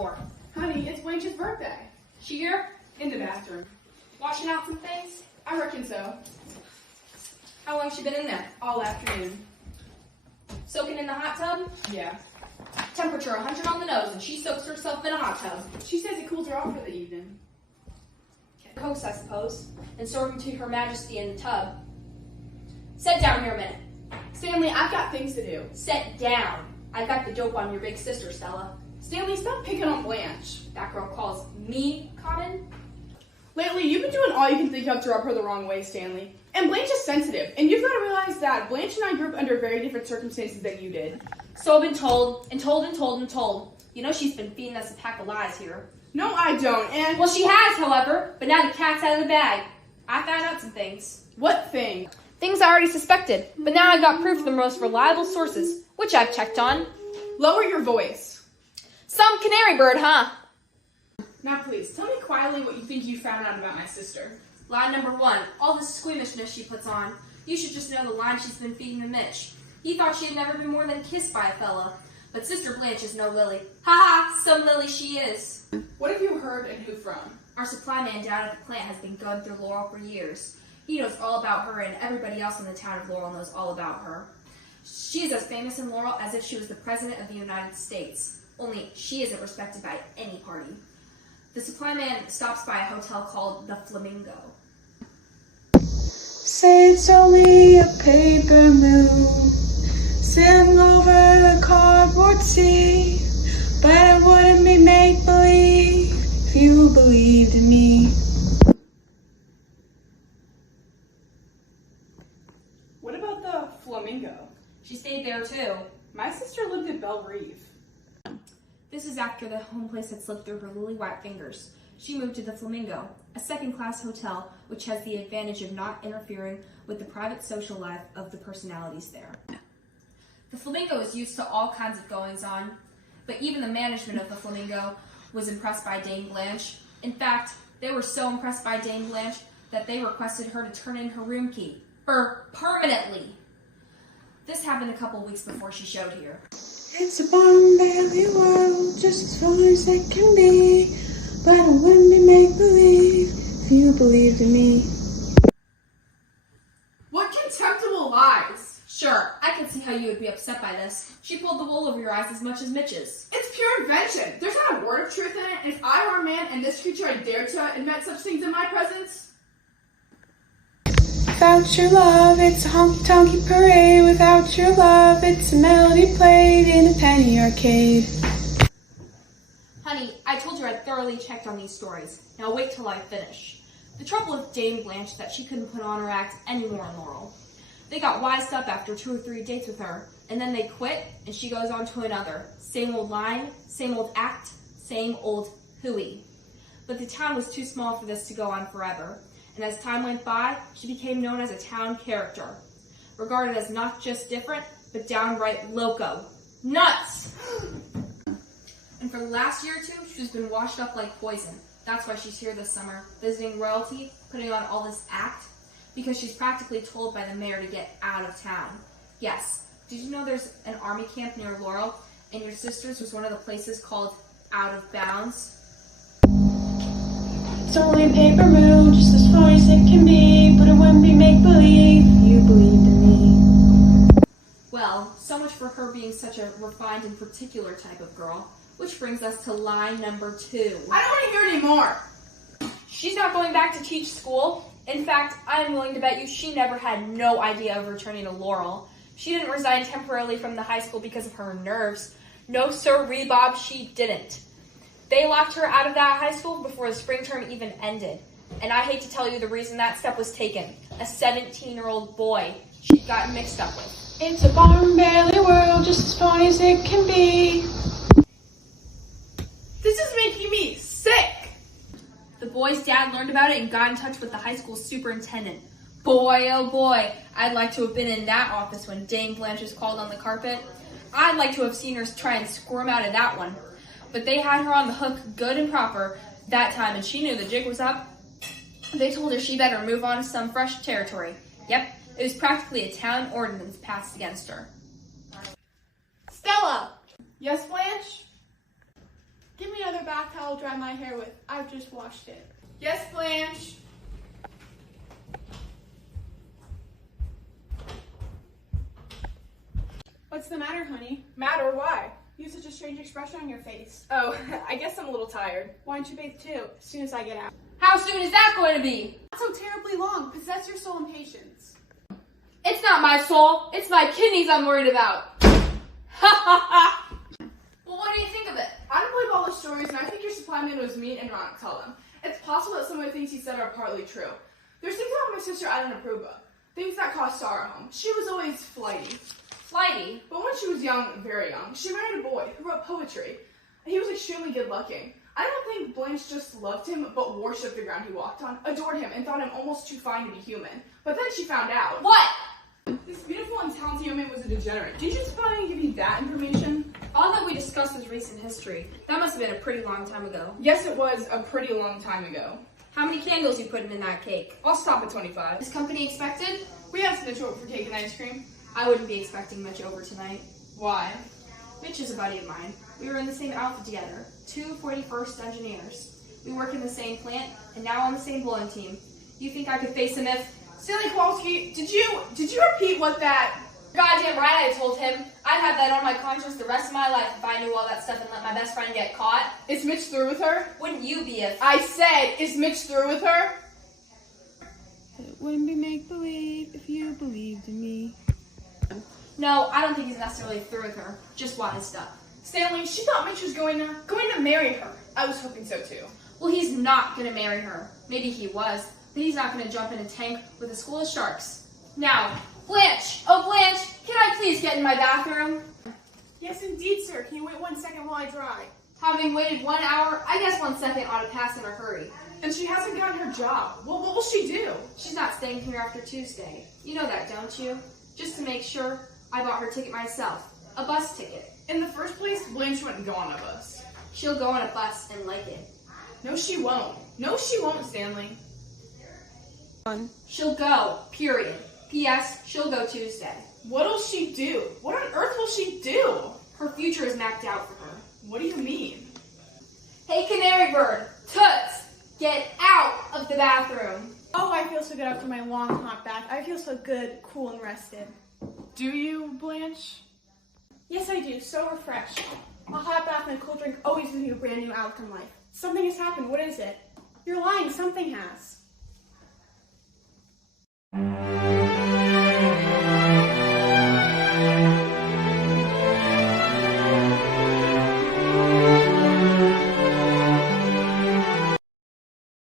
for? Honey, it's Blanche's birthday. She here? In the bathroom. Washing out some things? I reckon so. How long she been in there? All afternoon. Soaking in the hot tub? Yeah. Temperature 100 on the nose, and she soaks herself in a hot tub. She says it cools her off for the evening. Coast, I suppose, and serve them to Her Majesty in the tub. Sit down here a minute. Stanley, I've got things to do. Sit down. I got the dope on your big sister, Stella. Stanley, stop picking on Blanche. That girl calls me common. Lately, you've been doing all you can think of to rub her the wrong way, Stanley. And Blanche is sensitive, and you've got to realize that Blanche and I grew up under very different circumstances than you did. So I've been told, and told, and told, and told. You know she's been feeding us a pack of lies here. No, I don't, and... Well, she has, however, but now the cat's out of the bag. I found out some things. What thing? Things I already suspected, but now I've got proof from the most reliable sources, which I've checked on. Lower your voice. Some canary bird, huh? Now please, tell me quietly what you think you found out about my sister. Lie number 1, all this squeamishness she puts on. You should just know the line she's been feeding to Mitch. He thought she had never been more than kissed by a fella. But Sister Blanche is no Lily. Ha ha, some Lily she is. What have you heard and who from? Our supply man down at the plant has been going through Laurel for years. He knows all about her, and everybody else in the town of Laurel knows all about her. She is as famous in Laurel as if she was the President of the United States. Only she isn't respected by any party. The supply man stops by a hotel called the Flamingo. Say it's only a paper moon sailing over the cardboard sea, but it wouldn't be make-believe if you believed in me. What about the Flamingo? She stayed there too. My sister lived at Belle Reve. This is after the home place had slipped through her lily white fingers. She moved to the Flamingo, a second-class hotel which has the advantage of not interfering with the private social life of the personalities there. The Flamingo is used to all kinds of goings-on, but even the management of the Flamingo was impressed by Dame Blanche. In fact, they were so impressed by Dame Blanche that they requested her to turn in her room key, permanently. This happened a couple weeks before she showed here. It's a bottom belly world, just as fun as it can be, but it wouldn't be make-believe if you believed in me. What contemptible lies! Sure, I can see how you would be upset by this. She pulled the wool over your eyes as much as Mitch's. It's pure invention. There's not a word of truth in it, and if I were a man and this creature had dared to invent such things in my presence... Without your love, it's a honky-tonky parade. Without your love, it's a melody played in a penny arcade. Honey, I told you I'd thoroughly checked on these stories. Now wait till I finish. The trouble with Dame Blanche is that she couldn't put on her act anymore in Laurel. They got wised up after 2 or 3 dates with her, and then they quit, and she goes on to another. Same old line, same old act, same old hooey. But the town was too small for this to go on forever, and as time went by, she became known as a town character, regarded as not just different, but downright loco. Nuts! And for the last year or 2, she's been washed up like poison. That's why she's here this summer, visiting royalty, putting on all this act, because she's practically told by the mayor to get out of town. Yes, did you know there's an army camp near Laurel, and your sister's was one of the places called Out of Bounds? It's only a paper moon, just as far as it can be, but it wouldn't be make-believe if you believed in me. Well, so much for her being such a refined and particular type of girl. Which brings us to lie number 2. I don't want to hear any more! She's not going back to teach school. In fact, I am willing to bet you she never had no idea of returning to Laurel. She didn't resign temporarily from the high school because of her nerves. No sir, Bob, she didn't. They locked her out of that high school before the spring term even ended. And I hate to tell you the reason that step was taken. A 17-year-old boy she got mixed up with. It's a bottom belly world, just as funny as it can be. This is making me sick! The boy's dad learned about it and got in touch with the high school superintendent. Boy, oh boy, I'd like to have been in that office when Dame Blanche was called on the carpet. I'd like to have seen her try and squirm out of that one. But they had her on the hook good and proper that time, and she knew the jig was up. They told her she better move on to some fresh territory. Yep, it was practically a town ordinance passed against her. Stella! Yes, Blanche? Give me another another bath towel to dry my hair with. I've just washed it. Yes, Blanche. What's the matter, honey? Matter? Why? You have such a strange expression on your face. Oh, I guess I'm a little tired. Why don't you bathe too, as soon as I get out? How soon is that going to be? Not so terribly long. Possess your soul in patience. It's not my soul. It's my kidneys I'm worried about. Ha ha ha! Well, what do you think of it? I don't believe all the stories, and I think your supply man was mean and wrong to tell them. It's possible that some of the things he said are partly true. There's things about my sister I don't approve of. Things that caused sorrow home. She was always flighty. Flighty. But when she was young, very young, she married a boy who wrote poetry. He was extremely good-looking. I don't think Blanche just loved him, but worshipped the ground he walked on, adored him, and thought him almost too fine to be human. But then she found out. What? This beautiful and talented young man was a degenerate. Did you suppose I didn't give you that information? All that we discussed was recent history. That must have been a pretty long time ago. Yes, it was a pretty long time ago. How many candles you putting in that cake? I'll stop at 25. Is company expected? We asked Mitch over for cake and ice cream. I wouldn't be expecting Mitch over tonight. Why? Mitch is a buddy of mine. We were in the same outfit together, 2 41st engineers. We work in the same plant, and now on the same bowling team. You think I could face him if... Stanley Kowalski, did you repeat what that... Goddamn right I told him. I'd have that on my conscience the rest of my life if I knew all that stuff and let my best friend get caught. Is Mitch through with her? Wouldn't you be if... I said, is Mitch through with her? It wouldn't be make-believe if you believed in me. No, I don't think he's necessarily through with her. Just wised up. Stanley, she thought Mitch was going to marry her. I was hoping so too. Well, he's not gonna marry her. Maybe he was, but he's not gonna jump in a tank with a school of sharks. Now, Blanche! Oh, Blanche! Can I please get in my bathroom? Yes, indeed, sir. Can you wait 1 second while I dry? Having waited 1 hour, I guess 1 second ought to pass in a hurry. And she hasn't gotten her job. Well, what will she do? She's not staying here after Tuesday. You know that, don't you? Just to make sure, I bought her ticket myself. A bus ticket. In the first place, Blanche wouldn't go on a bus. She'll go on a bus and like it. No, she won't. No, she won't, Stanley. She'll go, period. P.S. She'll go Tuesday. What'll she do? What on earth will she do? Her future is mapped out for her. What do you mean? Hey, Canary Bird! Toots! Get out of the bathroom! Oh, I feel so good after my long hot bath. I feel so good, cool, and rested. Do you, Blanche? Yes, I do. So refreshed. A hot bath and a cool drink always gives me a brand new outlook on life. Something has happened. What is it? You're lying. Something has.